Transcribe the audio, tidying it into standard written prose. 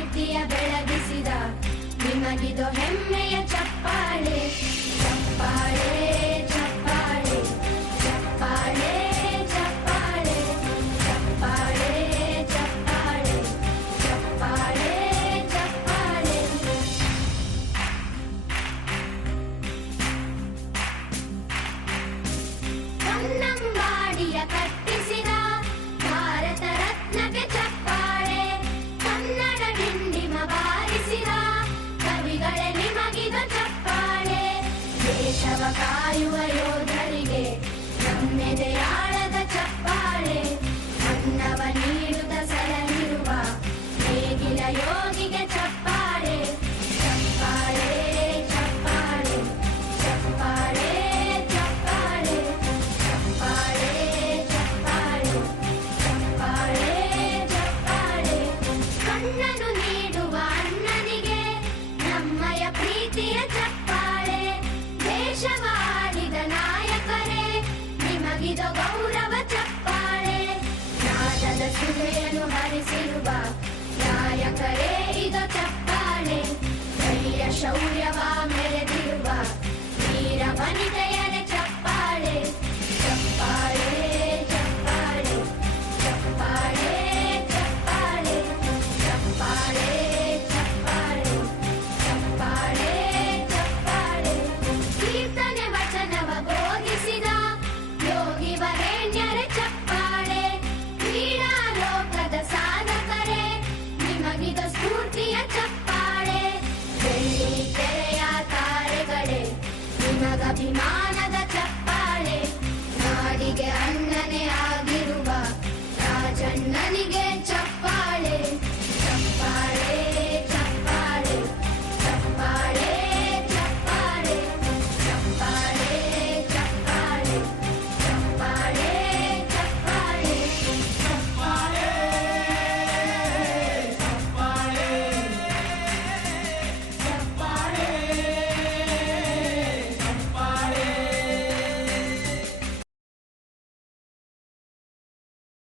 ಕೀರ್ತಿಯ ಬೆಳಗಿಸಿದ ನಿಮಗಿದು ಹೆಮ್ಮೆಯ ಚಪ್ಪಾಳೆ ಚಪ್ಪಾಳೆ ಚಪ್ಪಾಳೆ ಚಪ್ಪಾಳೆ ಚಪ್ಪಾಳೆ ಚಪ್ಪಾಳೆ ಚಪ್ಪಾಳೆ ಚಪ್ಪಾಳೆ ಚಪ್ಪಾಳೆ. ಕನ್ನಂಬಾಡಿಯ ಕಟ್ಟಿಸಿದ ಭಾರತ ರತ್ನಕ್ಕೆ ಚಪ್ಪಾಳೆ ಕನ್ನಡ ಡಿಂಡಿಮ ಬಾರಿಸಿದ ಕವಿಗಳೇ ನಿಮಗಿದು ಚಪ್ಪಾಳೆ. ದೇಶವ ಕಾಯುವ ಯೋಧರಿಗೆ ನಮ್ಮೆದೆಯಾಳದ ಚಪ್ಪಾಳೆ ಅನ್ನವ ನೀಡುತ್ತ ಸಲಹಿರುವ ನೇಗಿಲ ಯೋಗಿಗೆ ಚಪ್ಪಾಳೆ ಚಪ್ಪಾಳೆ ಚಪ್ಪಾಳೆ ಚಪ್ಪಾಳೆ ಚಪ್ಪಾಳೆ ಚಪ್ಪಾಳೆ ಚಪ್ಪಾಳೆ ಚಪ್ಪಾಳೆ ಚಪ್ಪಾಳೆ. ಕಣ್ಣನು ನೀಡುವ ಅಣ್ಣನಿಗೆ ನಮ್ಮಯ ಪ್ರೀತಿಯ ಚಪ್ಪಾಳೆ ದೇಶವಾಡಿದ ನಾಯಕರೇ ನಿಮಗಿದು ಗೌರವ ಚಪ್ಪಾಳೆ. ನಾದದ ಸುಧೆಯನ್ನು ಹರಿಸಿರುವ ನಾಯಕರೇ ಇದು ಚಪ್ಪಾಳೆ ಧೈರ್ಯ ಶೌರ್ಯವ ಮೆರೆದಿರುವ ವೀರ ವನಿತೆ